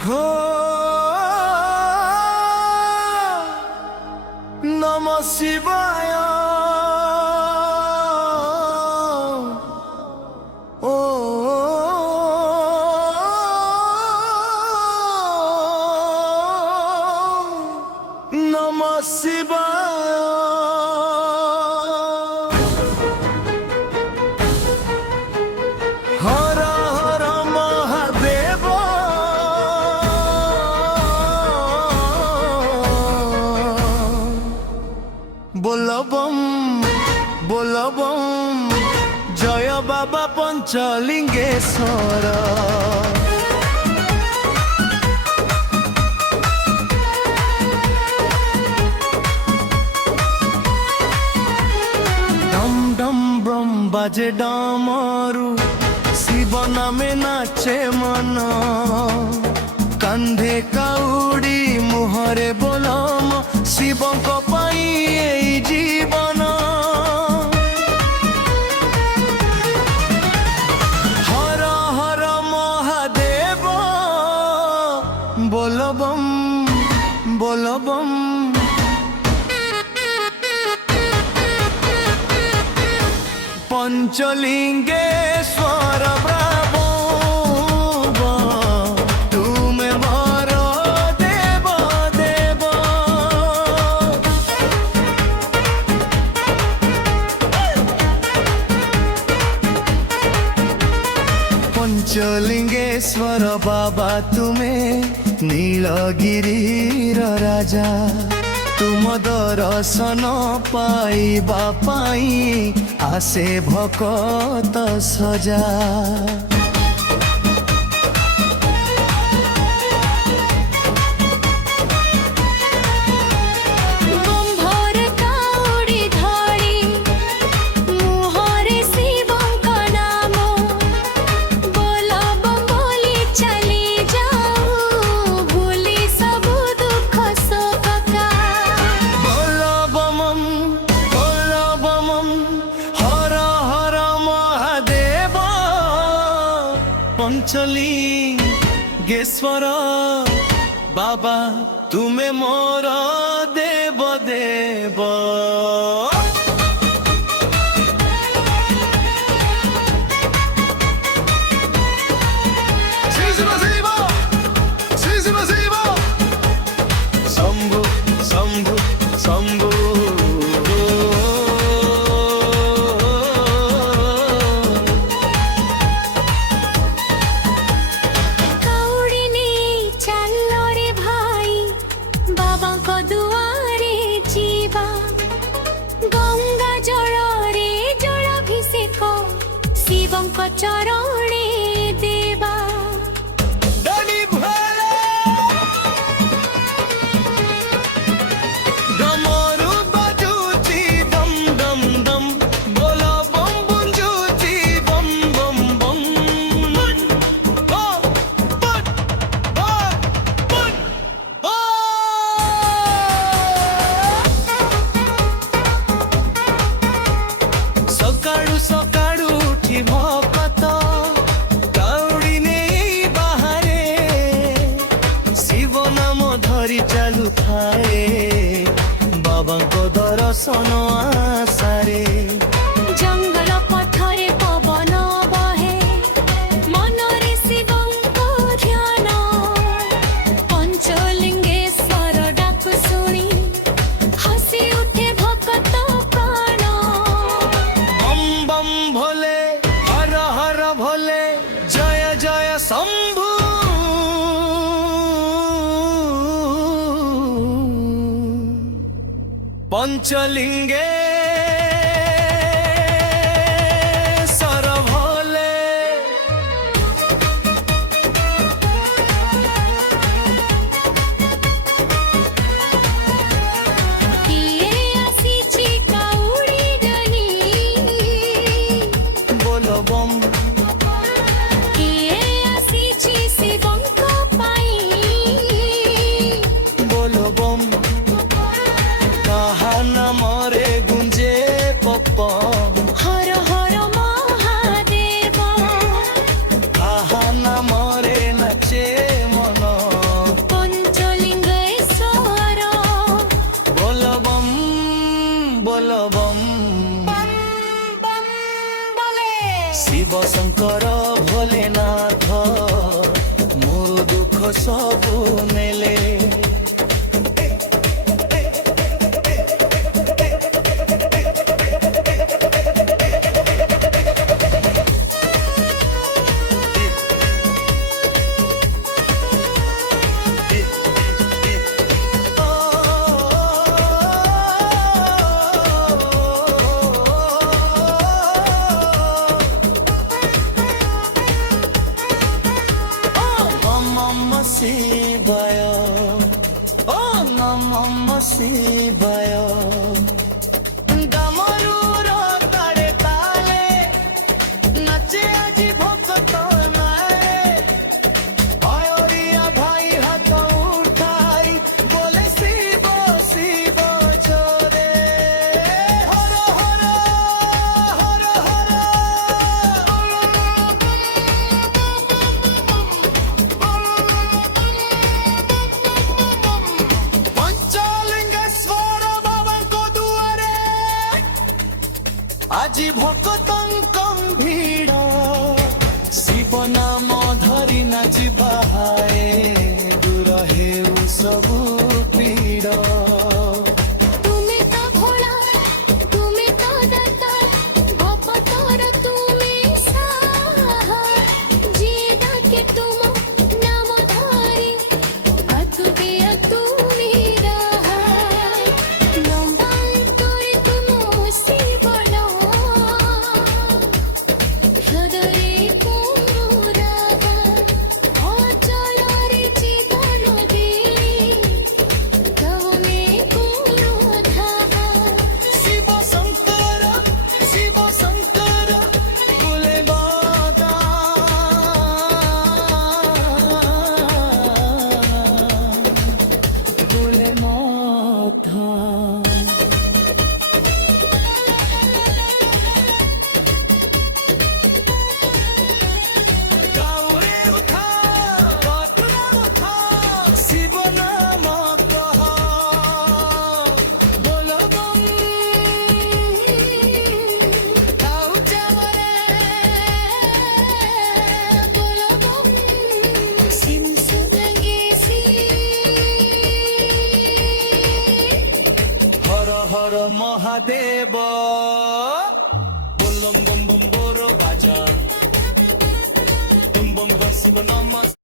हो नमः शिवाय। ओ नमः शिवाय। हर हर महादेव। बोलबम बोलबम जय बाबा पंचलिंगेश्वर। डम डम ब्रम बाजे डमरू शिव नामे नाचे मन। कंधे काउडी मुहरे बोलम शिव को पाई एई जीवन। हर हर महादेव। बोलबम बोलबम पंचलिंगेश्वर ब्रावो तुमे वर देव देव। पंचलिंगेश्वर बाबा तुमे नीलगिरीर राजा। तुम दर्शन पाइबा पाई आसे भकत सजा। पंचलिंगेश्वर बाबा तुमे मोर देव देव। शंभु शंभु शंभु। चरणे देवा डमरू बजूची दम दम दम। बोला बम बुंजूची बम बम बम। सकाळू सकाळू उठी भकत काउडी नेई बाहारे। शिव नाम धरी चालू थाए बाबा को दर्शन आसारे। जंगल पथरे पवन बहे मनरे शिवंको ध्यान। पंचलिंगेश्वर डाक शुणी हसी उठे भकत प्राण। बम बम भोले हर हर भोले जय जय शंभु। पंचलिंगेश्वर भोले। किए आसीची काउडी डनी। बोलबम किए आसीची शिवंको पाई। बोलबम कहा न मरे। ସବୁ ନେଲେ শিবায় ও নমঃ শিবায় ডামরুর তাড়ে তালে নাচে আজি ভক্ত নারে অয়রিয়া ভাই হাত উঠাই বলে শিব শিব জোরে হর হর হর হর আজি ভকতଙ୍କ ভিড় শিব নাম ধরি নাচিবা হায় দূর হেউ সবু পীড় তুমি তো ভোলা তুমি তো দাতা ভপতর তুমি সাহা যে ডাকে তুম নাম ধরি আতুকে তুমি রাহা লম্বাই করে তুম শিবল হৃদয়ে পুরাবা অচলরে জীবন দিলি কবনে পুরো ধাবা শিব শঙ্কর বলে বাদা বলে মাথা গাউরে উঠা কতরা উঠা শিব নাম কহ বল বম গাউ চামরে বলো বম সিম সুনগেসি হর হর মহাদেব বলম বম বম বড় বাজা তুম বম শিব নম